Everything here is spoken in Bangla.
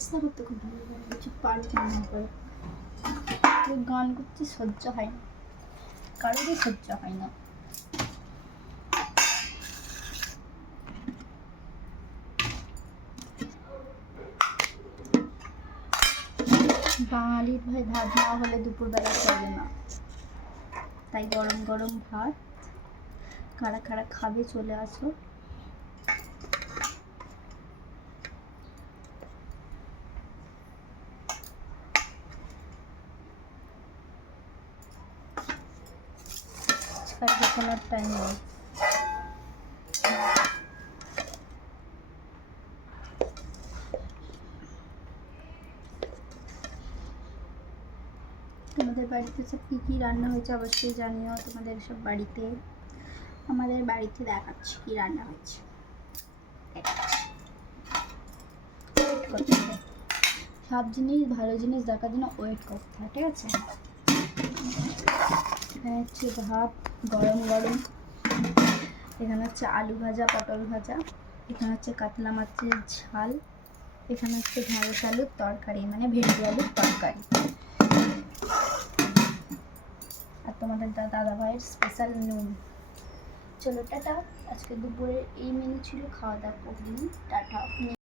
বিছনা করতে খুব ভালো লাগে কিছু পারব না করে গান করতে সহ্য হয় না। কারোরই সহ্য হয় না। বাঙালির ভাই ভাত না হলে দুপুরবেলা চলে না। তাই গরম গরম ভাত। কারা কারা খাবে চলে আসো। আজকাল কোনো টাইম নেই তোমাদের বাড়িতে সব কী কী রান্না হয়েছে অবশ্যই জানিও, তোমাদের সব বাড়িতে। আমাদের বাড়িতে দেখাচ্ছি কী রান্না হয়েছে। সব জিনিস, ভালো জিনিস দেখার জন্য ওয়েট করতে হয় ঠিক আছে? এখানে হচ্ছে ভাত, গরম গরম। এখানে হচ্ছে আলু ভাজা, পটল ভাজা। এখানে হচ্ছে কাতলা মাছের ঝাল। এখানে হচ্ছে ঢ্যাঁড়স আলুর তরকারি মানে ভেন্ডি আলুর তরকারি। আর তোমাদের দাদা ভাইয়ের স্পেশাল নুন। চলো, টাটা। আজকে দুপুরে এই মেনু ছিল। খাওয়া দাওয়া করদিন টাটা।